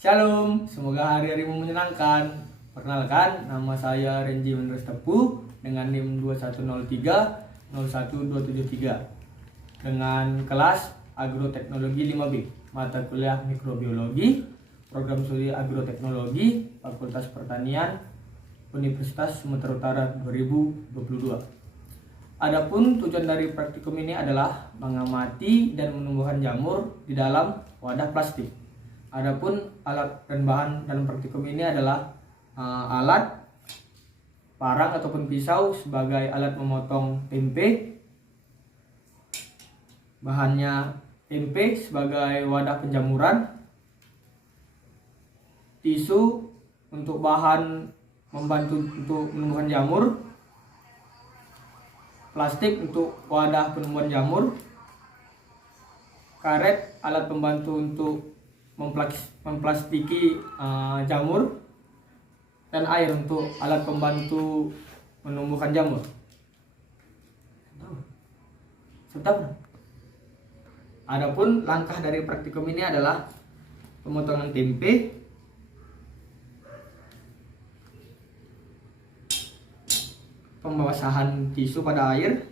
Shalom, semoga hari-harimu menyenangkan. Perkenalkan, nama saya Renji Menres Tepu dengan NIM 2103-01273 dengan kelas Agroteknologi 5B, mata kuliah Mikrobiologi, Program Studi Agroteknologi, Fakultas Pertanian, Universitas Sumatera Utara 2022. Adapun tujuan dari praktikum ini adalah mengamati dan menumbuhkan jamur di dalam wadah plastik. Adapun alat dan bahan dalam praktikum ini adalah alat parang ataupun pisau sebagai alat memotong tempe, bahannya tempe sebagai wadah penjamuran, tisu untuk bahan membantu untuk menumbuhkan jamur, plastik untuk wadah penumbuhan jamur, karet alat pembantu untuk memplastiki jamur, dan air untuk alat pembantu menumbuhkan jamur. Adapun langkah dari praktikum ini adalah pemotongan tempe, pembasahan tisu pada air,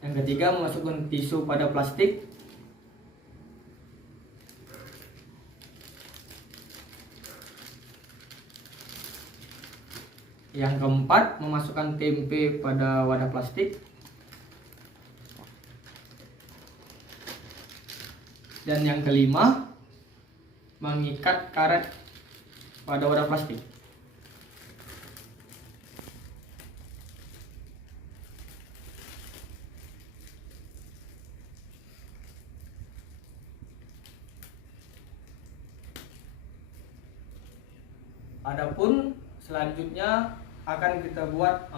yang ketiga memasukkan tisu pada plastik, yang keempat memasukkan tempe pada wadah plastik, dan yang kelima mengikat karet pada wadah plastik. Adapun selanjutnya akan kita buat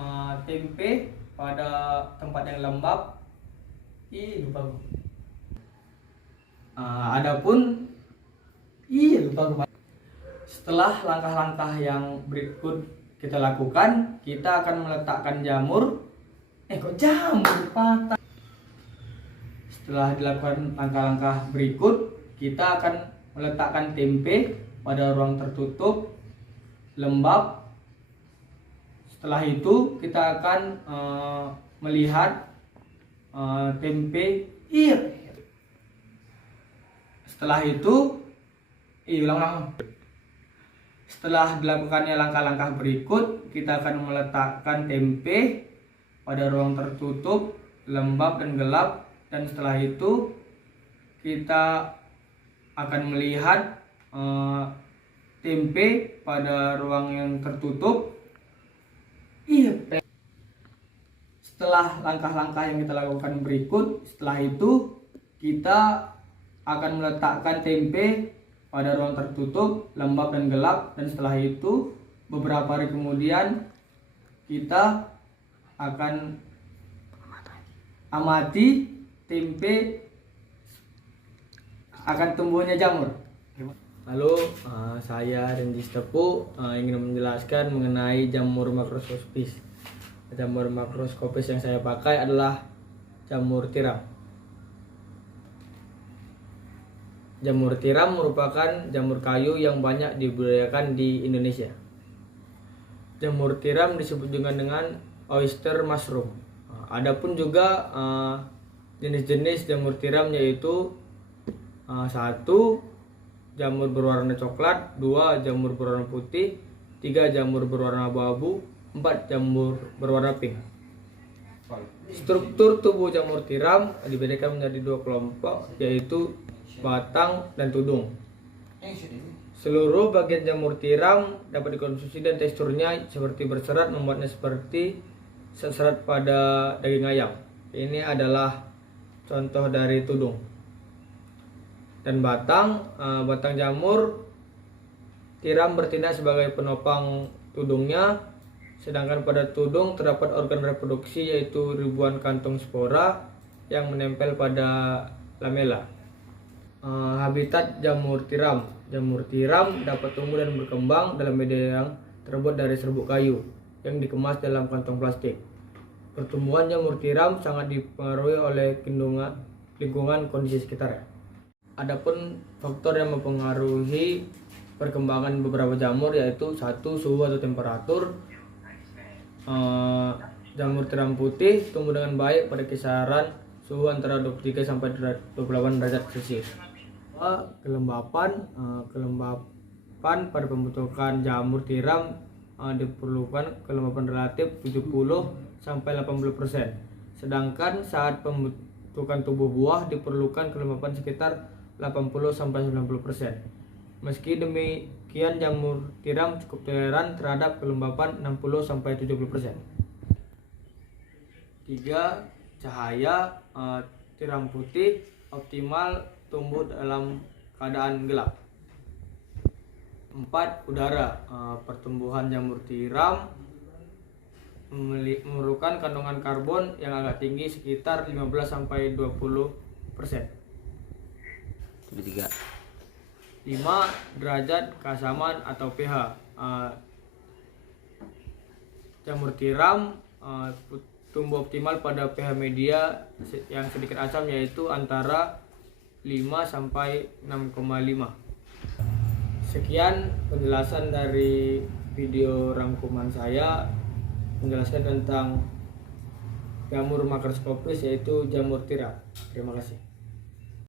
tempe pada tempat yang lembab. Setelah langkah-langkah yang berikut kita lakukan, kita akan meletakkan jamur. Setelah dilakukan langkah-langkah berikut, kita akan meletakkan tempe pada ruang tertutup lembab. Setelah itu kita akan melihat tempe. Setelah dilakukannya langkah-langkah berikut, kita akan meletakkan tempe pada ruang tertutup lembab dan gelap, dan setelah itu kita akan melihat tempe pada ruang yang tertutup. Setelah langkah-langkah yang kita lakukan berikut, setelah itu kita akan meletakkan tempe pada ruang tertutup lembab dan gelap, dan setelah itu beberapa hari kemudian kita akan amati tempe akan tumbuhnya jamur. Lalu saya Renji Tepu ingin menjelaskan mengenai jamur makroskopis. Jamur makroskopis yang saya pakai adalah jamur tiram. Jamur tiram merupakan jamur kayu yang banyak dibudidayakan di Indonesia. Jamur tiram disebut juga dengan oyster mushroom. Adapun juga jenis-jenis jamur tiram yaitu 1. Jamur berwarna coklat, 2. Jamur berwarna putih, 3. Jamur berwarna abu-abu, 4. Jamur berwarna pink. Struktur tubuh jamur tiram dibedakan menjadi 2 kelompok, yaitu batang dan tudung. Seluruh bagian jamur tiram dapat dikonsumsi dan teksturnya seperti berserat, membuatnya seperti serat pada daging ayam. Ini adalah contoh dari tudung. Dan batang jamur tiram bertindak sebagai penopang tudungnya, sedangkan pada tudung terdapat organ reproduksi yaitu ribuan kantung spora yang menempel pada lamela. Habitat jamur tiram. Jamur tiram dapat tumbuh dan berkembang dalam media yang terbuat dari serbuk kayu yang dikemas dalam kantong plastik. Pertumbuhan jamur tiram sangat dipengaruhi oleh lingkungan kondisi sekitar. Adapun faktor yang mempengaruhi perkembangan beberapa jamur yaitu satu, suhu atau temperatur. Jamur tiram putih tumbuh dengan baik pada kisaran suhu antara 23 sampai 28 derajat Celcius. Kelembapan pada pembentukan jamur tiram diperlukan kelembapan relatif 70 sampai 80%. Sedangkan saat pembentukan tubuh buah diperlukan kelembapan sekitar 80 sampai 90%. Meski demikian, jamur tiram cukup toleran terhadap kelembapan 60 sampai 70%. 3. Cahaya. Tiram putih optimal tumbuh dalam keadaan gelap. 4. Udara. Pertumbuhan jamur tiram memerlukan kandungan karbon yang agak tinggi sekitar 15 sampai 20%. 3. 5. Derajat keasaman atau pH. Jamur tiram tumbuh optimal pada pH media yang sedikit asam yaitu antara 5 sampai 6,5. Sekian penjelasan dari video rangkuman saya menjelaskan tentang jamur makroskopis yaitu jamur tiram. Terima kasih.